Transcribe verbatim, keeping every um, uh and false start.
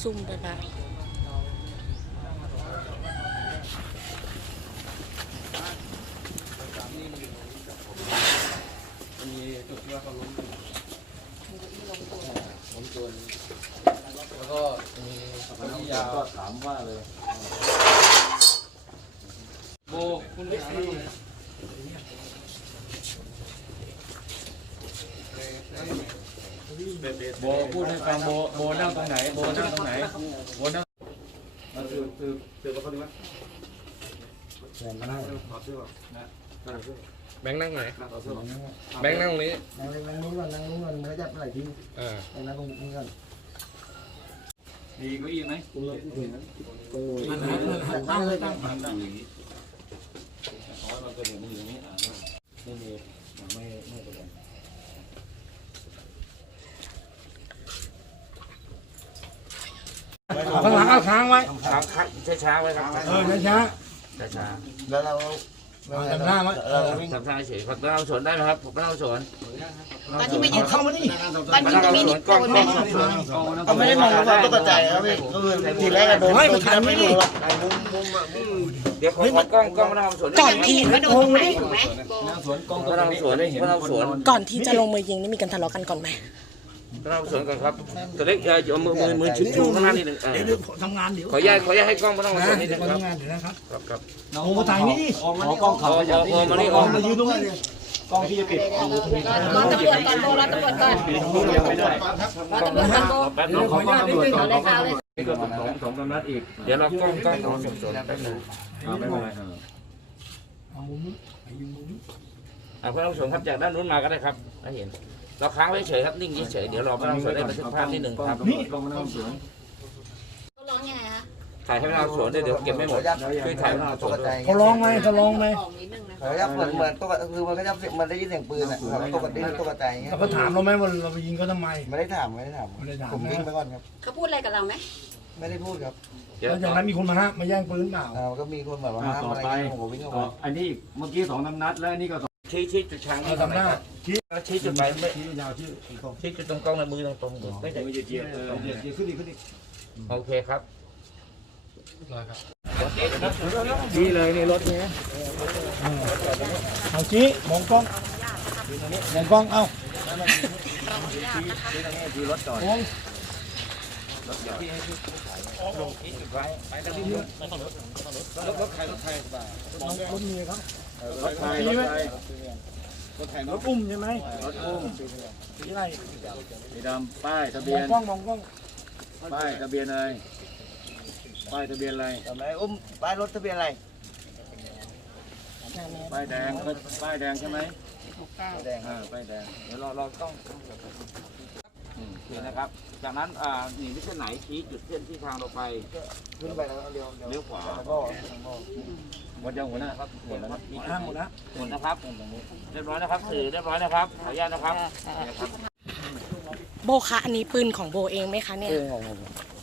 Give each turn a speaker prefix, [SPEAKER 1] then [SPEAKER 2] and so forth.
[SPEAKER 1] ซุ่มนะคะ
[SPEAKER 2] มีจุดที่ว่าเขาล้มล้มตัวแล้วก็มีที่ยาวก็ถามว่าเลยโบคุณไม่ซีโบพูดให้ฟังโบโบนั่งตรงไหนโบนั่งตรงไหนโบนั่งตือตือตือกับเขาดีไหมแบ่งมานั่งถอดเสื้อนะแบงค์นั่งไหนแบงค์นั่งตรงนี้นั่งนั่งนู้นก่อนนั่งนู้นก่อนเมื่อจับไหล่ทีอ่านั่งตรงนี้ก่อนดีก็อีกไหมตรงนี้ตั้งเลยตั้งตั้งตั้งอย่างนี้เพราะเราจะเห็นมันอยู่อย่างนี้อ่าไม่มีไม่ไม่เป็นไรข้างหลังเอาค้างไว้ค้างช้าช้าไว้ครับเออช้าช้าช้าแล้วเราทำหน้าไหมทำหน้าเฉยๆพนักงานสวนได้ไหมครับพนักงานสวน
[SPEAKER 3] ตอนที่มายืนเข้ามานี่ตอน
[SPEAKER 2] พ
[SPEAKER 3] ยิ
[SPEAKER 2] นั
[SPEAKER 3] ง
[SPEAKER 2] ก
[SPEAKER 3] ตรง
[SPEAKER 2] งาน
[SPEAKER 3] นี้
[SPEAKER 2] สวนกล้องกล้องเขาไม่ได้มองว่าตกใจครับพี่ทีแรกโดนไม่มันทันไม่ดีมุมมุมเดี๋ยวขอกล้องกล้องพนักงานสวน
[SPEAKER 3] ก่อนที่เห็นว่าโดนตรงไหนถูกไหม
[SPEAKER 2] พนักงานสวนกล้องพนักงานสวนได้เห็นพนักงานสวน
[SPEAKER 1] ก่อนที่จะลงมือยิงนี่มีการทะเลาะกันก่อนไหม
[SPEAKER 2] พนักงานสวนก่อนครับตัวเล็กอย่าเอามือมือมือชูข้างหน้านิดนึงเดี๋ยวทำงานเดี๋ยวขอแยกขอแยกให้กล้องพนักงานสวนนิดนึงครับครับครับโอ้ถ่ายนี่ออกมากล้องเขาออกมานี่ออกมายืนตรงนี้กล้องที่จะปิด
[SPEAKER 3] รอตำรวจก่อนโบรอตำรวจก่อนรอตำรวจก่อนโบ
[SPEAKER 2] แป๊บนึงขออนุญาตตำรวจก่อนขอเลยสองสองกำนัดอีกเดี๋ยวเรากล้องกล้องของสวนแป๊บนึงไม่เป็นไรอ่าพนักงานสวนครับจากด้านนู้นมาก็ได้ครับให้เห็นเราค้างไว้เฉยครับนิ่งเฉยเดี๋ยวรอพนักงานสวนได้บันทึกภาพนิดหนึ่งครับนี่ลงพนักงานสวน
[SPEAKER 3] เขาร้องยังไงคะ
[SPEAKER 2] ถ่ายให้พนักงานสวนด้วยเดี๋ยวเก็บไม่หมดช่วยถ่ายพนักงานสวนด้วย
[SPEAKER 4] เขาร้องไหมเขาร้องไหม
[SPEAKER 5] เขาจะเหมือนเหมือนตัวคือมันก็จะมันได้ยินเสียงปืนอ่ะเขาตกใจตกใจอย่างเงี้ย
[SPEAKER 4] เขาถามเราไหมว่าเราไปยิงเขาทำไม
[SPEAKER 5] ไม่ได้ถามไม่ได้ถามผมวิ่งไปก่อนครับ
[SPEAKER 3] เขาพูดอะไรกับเราไหม
[SPEAKER 5] ไม่ได้พูดครับ
[SPEAKER 4] แล้วจากนั้นมีคนมาฮะมาแย่งปืนเปล่า
[SPEAKER 5] อ่าก็มีคนแบบว่าห้ามอะไรเงี้ยผมก็วิ่งออกมา
[SPEAKER 2] อันนี้เมื่อกี้สองน้ำนัดแล้วอันนี้ก็ชี้ชี้จุดช้าง
[SPEAKER 4] เราทำหน้าชี้
[SPEAKER 2] ชี้จุดไปไม่
[SPEAKER 4] ชี้ยาวชี้
[SPEAKER 2] ชี้จุดตรงกล้องในมือตรงตรงไม่ใช่
[SPEAKER 4] เจียเจียขึ้นดีขึ้นดี
[SPEAKER 2] โอเคครับ
[SPEAKER 4] ชี้เลยนี่รถนี้เอาชี้มองกล้องมองกล้องเอ้า
[SPEAKER 2] ชี้รถจอด
[SPEAKER 4] มอง
[SPEAKER 2] รถจอดลงชี้จุดไว้ไปทางนี้ไปฝั่งรถรถรถใครรถใครบ้าง
[SPEAKER 4] รถเมียครับ
[SPEAKER 2] รถใครรถใครรถใคร
[SPEAKER 4] รถอุ้มใช่ไหม
[SPEAKER 2] รถอุ้ม
[SPEAKER 4] สีอะไร
[SPEAKER 2] สีดำป้ายทะ
[SPEAKER 4] ม
[SPEAKER 2] เบี
[SPEAKER 4] อย ง
[SPEAKER 2] น
[SPEAKER 4] กล้องมองกล้อง
[SPEAKER 2] ป้ายทะเบียนอะไรป้ายทะเบียนอะไร
[SPEAKER 5] ทำไมอุ้มป้ายรถทะเบียนอะไร
[SPEAKER 2] ป้ายแดงป้ายแดงใช่ไหมแดงอ่าป้ายแดงเดี๋ยวเราเราต้องอืมโอเคนะครับจากนั้นอ่าหนีไปเส้นไหนชี้จุดเส้นที่ทางเราไป
[SPEAKER 5] ขึ้นไปแล้วเลี้ยว
[SPEAKER 2] เลี้ยวขวา
[SPEAKER 5] แล้วก็
[SPEAKER 2] หมดยังหัวหน้าครับหมดแล้วครับ
[SPEAKER 4] ห้ามหมดแล้ว
[SPEAKER 2] หมดนะครับเรียบร้อยนะครับสื่อเรียบร้อยนะครับขออนุญาตนะครับ
[SPEAKER 1] โบคะอันนี้ปืนของโบเองไหมคะเนี่ย
[SPEAKER 2] เรื่องของผม